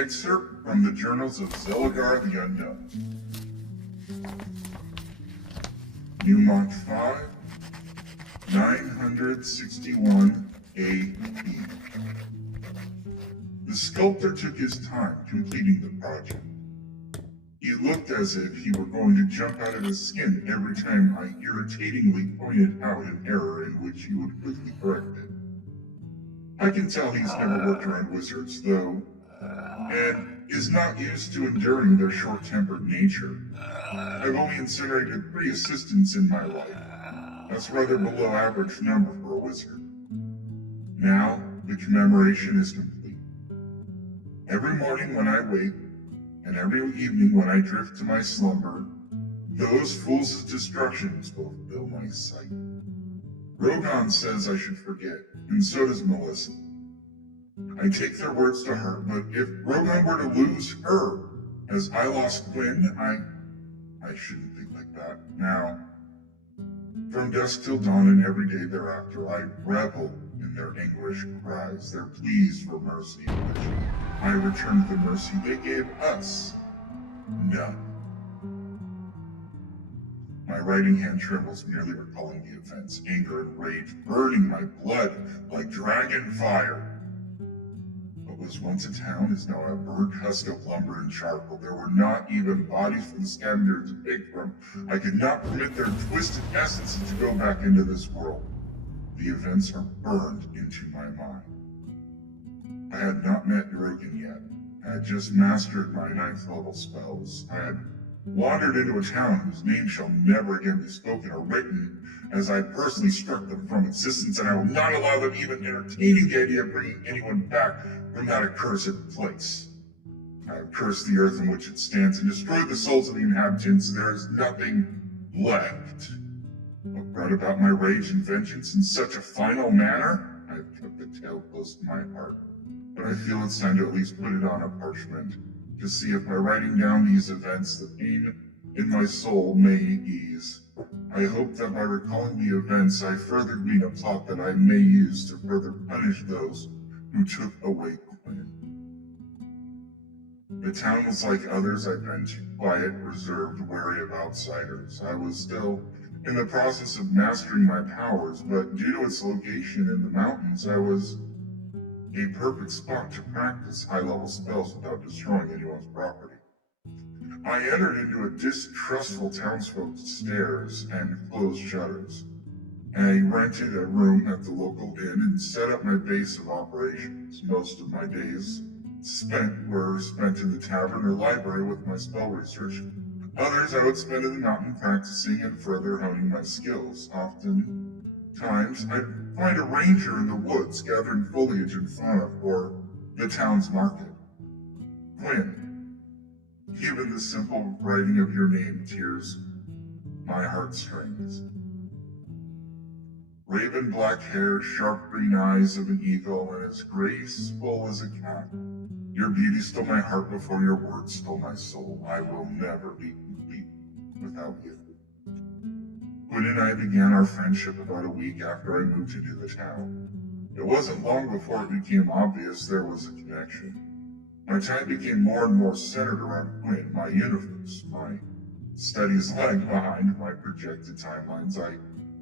Excerpt from the Journals of Zelligar the Unknown. Newmont 5, 961 A.E. The sculptor took his time completing the project. He looked as if he were going to jump out of his skin every time I irritatingly pointed out an error in which he would quickly correct it. I can tell he's never worked around wizards, though, and is not used to enduring their short-tempered nature. I've only incinerated 3 assistants in my life. That's rather below average number for a wizard. Now, the commemoration is complete. Every morning when I wake, and every evening when I drift to my slumber, those fools' destructions will fill my sight. Rogan says I should forget, and so does Melissa. I take their words to heart, but if Rogan were to lose her, as I lost Quinn, I shouldn't think like that. Now, from dusk till dawn and every day thereafter, I revel in their anguished cries, their pleas for mercy, in which I returned the mercy they gave us. None. My writing hand trembles, merely recalling the events, anger and rage burning my blood like dragon fire. What was once a town is now a burnt husk of lumber and charcoal. There were not even bodies for the scavenger to pick from. I could not permit their twisted essences to go back into this world. The events are burned into my mind. I had not met Rogan yet. I had just mastered my 9th level spells. I had wandered into a town whose name shall never again be spoken or written, as I personally struck them from existence, and I will not allow them even entertaining the idea of bringing anyone back from that accursed place. I have cursed the earth in which it stands and destroyed the souls of the inhabitants. There is nothing left. But brought about my rage and vengeance in such a final manner, I have kept the tale close to my heart. But I feel it's time to at least put it on a parchment, to see if by writing down these events the pain in my soul may ease. I hope that by recalling the events I further glean a plot that I may use to further punish those who took away Quinn. The town was like others I've been to, quiet, reserved, wary of outsiders. I was still in the process of mastering my powers, but due to its location in the mountains, I was a perfect spot to practice high-level spells without destroying anyone's property. I entered into a distrustful townsfolk's stares and closed shutters. I rented a room at the local inn and set up my base of operations. Most of my days were spent in the tavern or library with my spell research. Others I would spend in the mountain practicing and further honing my skills. Oftentimes, I'd find a ranger in the woods gathering foliage and fauna for the town's market. Quinn, even the simple writing of your name tears my heartstrings. Raven black hair, sharp green eyes of an eagle, and as graceful as a cat. Your beauty stole my heart before your words stole my soul. I will never be complete without you. Quinn and I began our friendship about a week after I moved into the town. It wasn't long before it became obvious there was a connection. My time became more and more centered around Quinn, my universe. My studies lagged behind my projected timelines. I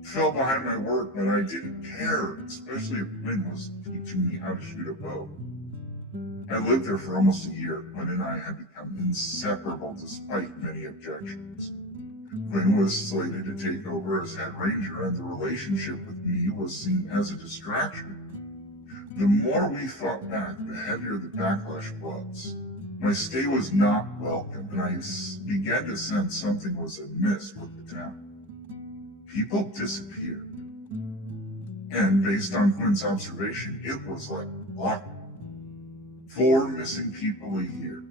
fell behind my work, but I didn't care, especially if Quinn was teaching me how to shoot a bow. I lived there for almost a year. Quinn and I had become inseparable despite many objections. Quinn was slated to take over as head ranger, and the relationship with me was seen as a distraction. The more we fought back, the heavier the backlash was. My stay was not welcome, and I began to sense something was amiss with the town. People disappeared. And based on Quinn's observation, it was like clockwork. 4 missing people a year.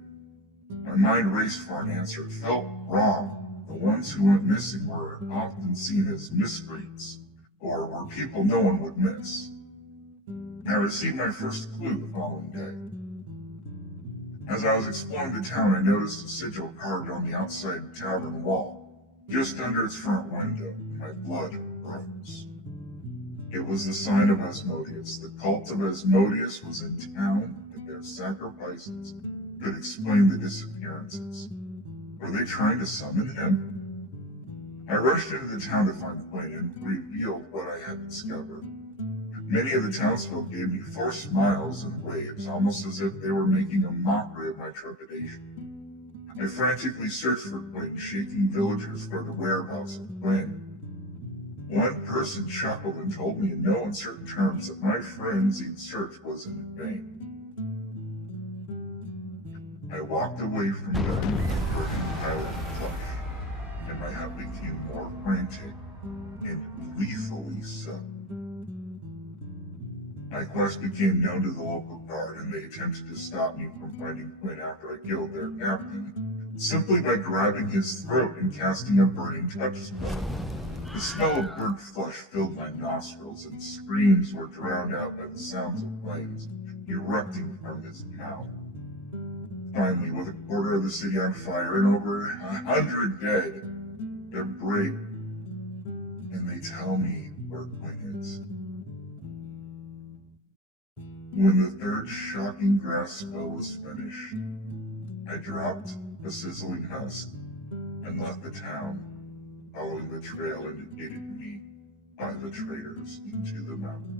My mind raced for an answer. It felt wrong. The ones who went missing were often seen as miscreants, or were people no one would miss. I received my first clue the following day. As I was exploring the town, I noticed a sigil carved on the outside tavern wall, just under its front window. My blood rose. It was the sign of Asmodeus. The cult of Asmodeus was in town, and their sacrifices could explain the disappearances. Were they trying to summon him? I rushed into the town to find Quinn and revealed what I had discovered. Many of the townsfolk gave me forced smiles and waves, almost as if they were making a mockery of my trepidation. I frantically searched for Quinn, shaking villagers for the whereabouts of Quinn. One person chuckled and told me in no uncertain terms that my frenzied search was in vain. I walked away from them with a broken pile of flesh, and my heart became more frantic and lethally so. My quest became known to the local guard, and they attempted to stop me from finding Quinn after I killed their captain, simply by grabbing his throat and casting a burning touch spell. The smell of burnt flesh filled my nostrils, and screams were drowned out by the sounds of flames erupting from his mouth. Finally, with a quarter of the city on fire and over 100 dead, they're brave, and they tell me where Quinn is. When the third shocking grass spell was finished, I dropped a sizzling husk and left the town, following the trail indicated to me by the traders into the mountain.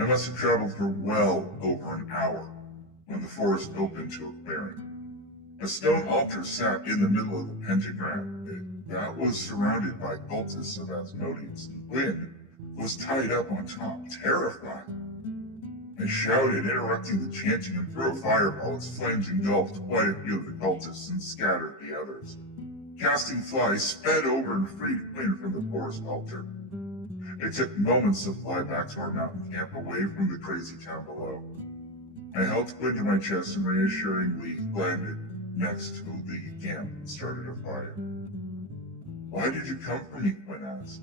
I must have traveled for well over an hour when the forest opened to a clearing. A stone altar sat in the middle of the pentagram that was surrounded by cultists of Asmodeus, and Quinn was tied up on top, terrified. I shouted, interrupting the chanting, and threw a fireball. Its flames engulfed quite a few of the cultists and scattered the others. Casting flies sped over and freed Quinn from the forest altar. It took moments to fly back to our mountain camp away from the crazy town below. I held Quinn to my chest and reassuringly landed next to the camp and started a fire. "Why did you come for me?" Quinn asked.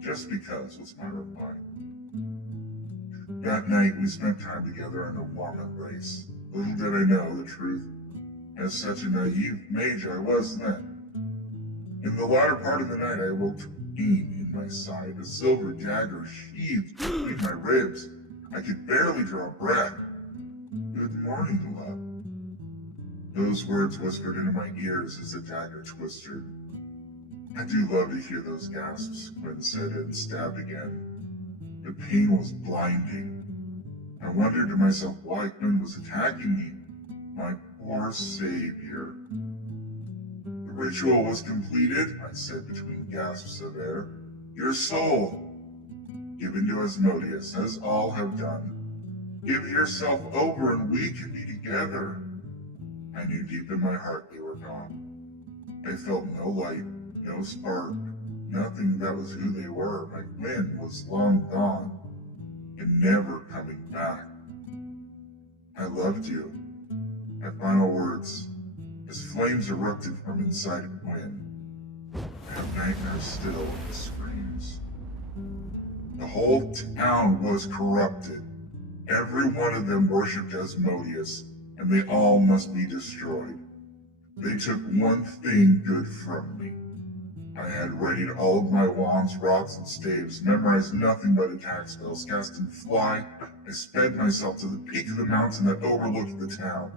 "Just because," was my reply. That night we spent time together in a warm embrace. Little did I know the truth. As such a naive mage I was then. In the latter part of the night I awoke to pain in my side, a silver dagger sheathed between my ribs. I could barely draw breath. "Good morning, love." Those words whispered into my ears as the dagger twisted. "I do love to hear those gasps," Quinn said and stabbed again. The pain was blinding. I wondered to myself why Quinn was attacking me. My poor savior. "The ritual was completed," I said between gasps of air. "Your soul, given to Asmodeus, as all have done. Give yourself over and we can be together." I knew deep in my heart they were gone. I felt no light, no spark, nothing that was who they were. My Quinn was long gone and never coming back. "I loved you." My final words, as flames erupted from inside of Quinn. I have nightmares still of the screams. The whole town was corrupted. Every one of them worshipped Asmodeus, and they all must be destroyed. They took one thing good from me. I had readied all of my wands, rods, and staves, memorized nothing but attack spells, cast and fly. I sped myself to the peak of the mountain that overlooked the town.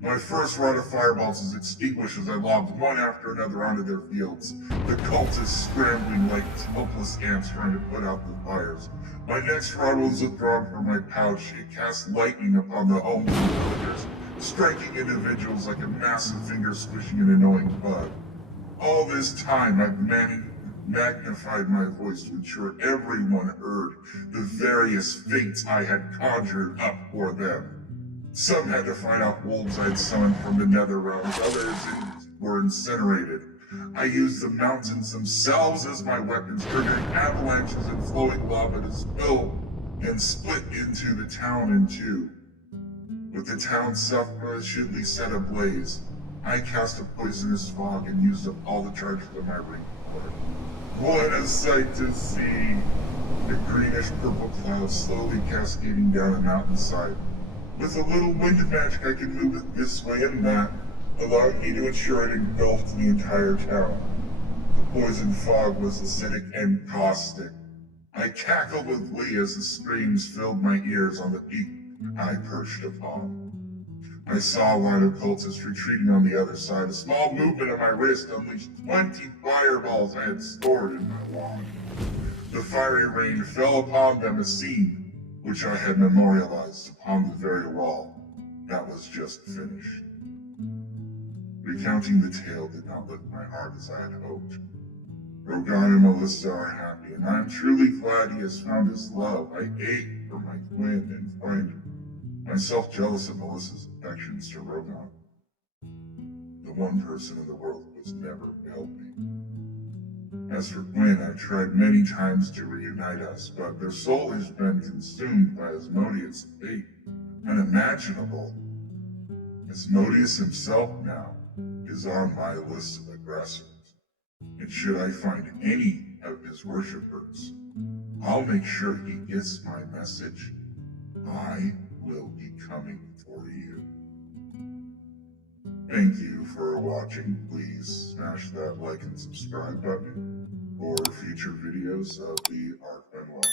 My first round of fireballs was extinguished as I lobbed one after another onto their fields, the cultists scrambling like helpless ants trying to put out the fires. My next round was withdrawn from my pouch. It cast lightning upon the homes of the villagers, striking individuals like a massive finger squishing an annoying bug. All this time, I've magnified my voice to ensure everyone heard the various fates I had conjured up for them. Some had to fight off wolves I'd summoned from the nether realms, others were incinerated. I used the mountains themselves as my weapons, triggering avalanches and flowing lava to spill and split into the town in two. With the town sufficiently set ablaze, I cast a poisonous fog and used up all the charges of my ring cord. What a sight to see! The greenish-purple clouds slowly cascading down a mountainside. With a little wind magic I could move it this way and that, allowing me to ensure it engulfed the entire town. The poison fog was acidic and caustic. I cackled with glee as the screams filled my ears on the peak I perched upon. I saw a line of cultists retreating on the other side. A small movement of my wrist unleashed 20 fireballs I had stored in my wand. The fiery rain fell upon them, a scene which I had memorialized upon the very wall that was just finished. Recounting the tale did not lift my heart as I had hoped. Rogan and Melissa are happy, and I am truly glad he has found his love. I ache for my twin and friend, myself jealous of Melissa's affections to Rogan, the one person in the world who has never failed me. As for Gwen, I tried many times to reunite us, but their soul has been consumed by Asmodeus' fate, unimaginable. Asmodeus himself now is on my list of aggressors, and should I find any of his worshippers, I'll make sure he gets my message. I will be coming for you. Thank you for watching. Please smash that like and subscribe button for future videos of the Arcman